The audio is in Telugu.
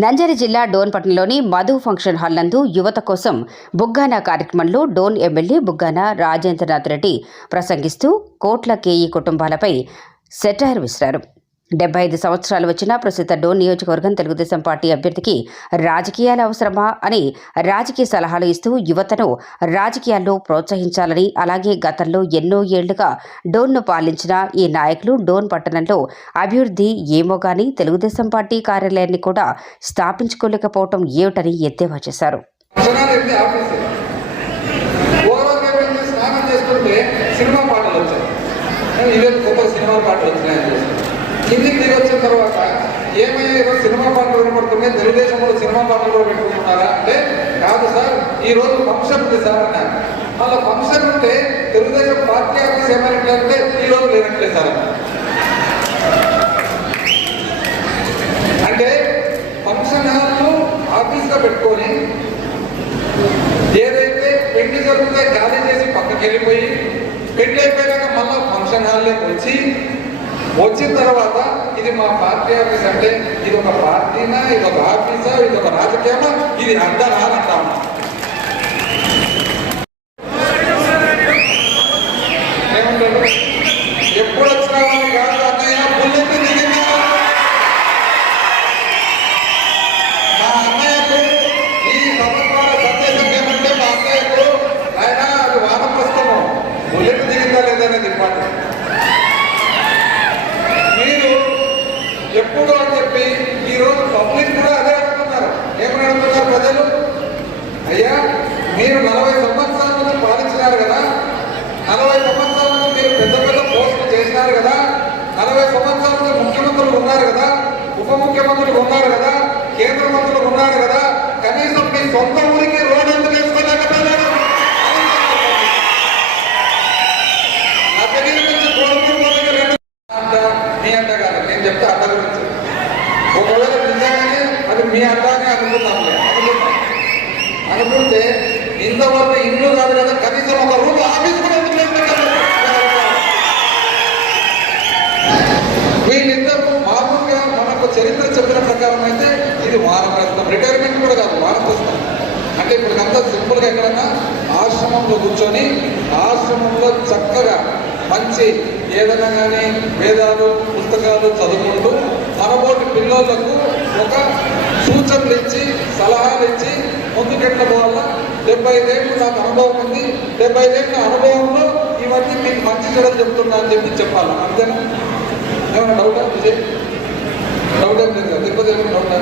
నంజరి జిల్లా డోన్ పట్టణంలోని మధు ఫంక్షన్ హాల్ నందు యువత కోసం బుగ్గాన కార్యక్రమంలో డోన్ ఎమ్మెల్యే బుగ్గాన రాజేంద్రనాథ్ రెడ్డి ప్రసంగిస్తూ కోట్ల కేఈ కుటుంబాలపై సెటైర్ విసిరారు. 75 సంవత్సరాలు వచ్చిన ప్రస్తుత డోన్ నియోజకవర్గం తెలుగుదేశం పార్టీ అభ్యర్థికి రాజకీయాలు అవసరమా అని రాజకీయ సలహాలు ఇస్తూ యువతను రాజకీయాల్లో ప్రోత్సహించాలని, అలాగే గతంలో ఎన్నో ఏళ్లుగా డోన్ను పాలించిన ఈ నాయకులు డోన్ పట్టణంలో అభివృద్ధి ఏమో గానీ తెలుగుదేశం పార్టీ కార్యాలయాన్ని కూడా స్థాపించుకోలేకపోవటం ఏమిటని ఎద్దేవా చేశారు. కిందికి దిగి వచ్చిన తర్వాత ఏమైనా సినిమా పాటలు వినపడుతున్నాయి, తెలుగుదేశంలో సినిమా పాటలు కూడా పెట్టుకుంటున్నారా అంటే కాదు సార్, ఈ రోజు ఫంక్షన్ ఉంది సార్ అన్నారు. మళ్ళీ ఫంక్షన్ ఉంటే తెలుగుదేశం పార్టీ ఆఫీస్ ఏమైనట్లంటే ఈ రోజు లేనట్లేదు సార్ అంటే ఫంక్షన్ హాల్ను ఆఫీస్గా పెట్టుకొని ఏదైతే పెళ్లి జరిగితే ఖాళీ చేసి పక్కకి వెళ్ళిపోయి పెళ్లి అయిపోయాక మళ్ళీ ఫంక్షన్ హాల్లోకి వచ్చిన తర్వాత ఇది మా పార్టీ ఆఫీస్ అంటే ఇది ఒక పార్టీనా, ఇది ఒక ఆఫీసా, ఇది ఒక రాజకీయమా, ఇది అంటారా అని అంటాము. ఏమంటారు, ఎప్పుడు వచ్చినామని కాదు అన్నయ్య బుల్లెట్ దిగిందా మా అన్నయ్యకు ఈ సంవత్సరాల సందేశం ఏమంటే మా అన్నయ్యకు ఆయన అది వానప్రస్థము బుల్లెట్ దిగిందా లేదనేది ఇంపార్టెంట్. ఎప్పుడు అని చెప్పి ఈరోజు పబ్లిక్ కూడా అదే అడుగుతున్నారు. ఏమని అడుగుతున్నారు ప్రజలు? అయ్యా మీరు 40 సంవత్సరాల నుంచి పాలించినారు కదా, 40 సంవత్సరాల నుంచి మీరు పెద్ద పెద్ద పోస్టులు చేసినారు కదా, 40 సంవత్సరాల నుంచి ముఖ్యమంత్రులు ఉన్నారు కదా, ఉప ముఖ్యమంత్రులు ఉన్నారు కదా, కేంద్ర మంత్రులు ఉన్నారు కదా, కనీసం మీ సొంత ఊరికి రోడ్ ఎందుకు వేసుకోలేకపోయినారు? నా దగ్గర నుంచి మీ అంట కాదు, నేను చెప్తే అడ్డ గురించి. ఒకవేళ నిజంగానే అది మీ అడ్డానే అనుకుంటే ఇంతవరకు ఇల్లు కాదు కదా, కనీసం ఒక రూమ్ ఆఫీస్ కూడా వీళ్ళిద్దరు మామూలుగా మనకు చరిత్ర చెప్పిన ప్రకారం అయితే ఇది వానప్రస్థం, రిటైర్మెంట్ కూడా కాదు వానప్రస్థం. అంటే ఇప్పుడు అంతా సింపుల్గా ఎక్కడన్నా ఆశ్రమంలో కూర్చొని ఆశ్రమంలో చక్కగా మంచి ఏదైనా కానీ వేదాలు పుస్తకాలు చదువుకుంటూ మనబోటి పిల్లలకు ఒక సూచనలు ఇచ్చి సలహాలు ఇచ్చి ముందుకెళ్ళడం వల్ల 75 ఏళ్ళు నాకు అనుభవం ఉంది, 75 ఏళ్ళ అనుభవంలో ఇవన్నీ మీకు మంచి చెడలు చెప్తున్నా అని చెప్పాలి. అంతేనా? ఏమైనా డౌటా? డౌట్ ఏం లేదు కదా, తిరుపతి ఏమైనా డౌటా?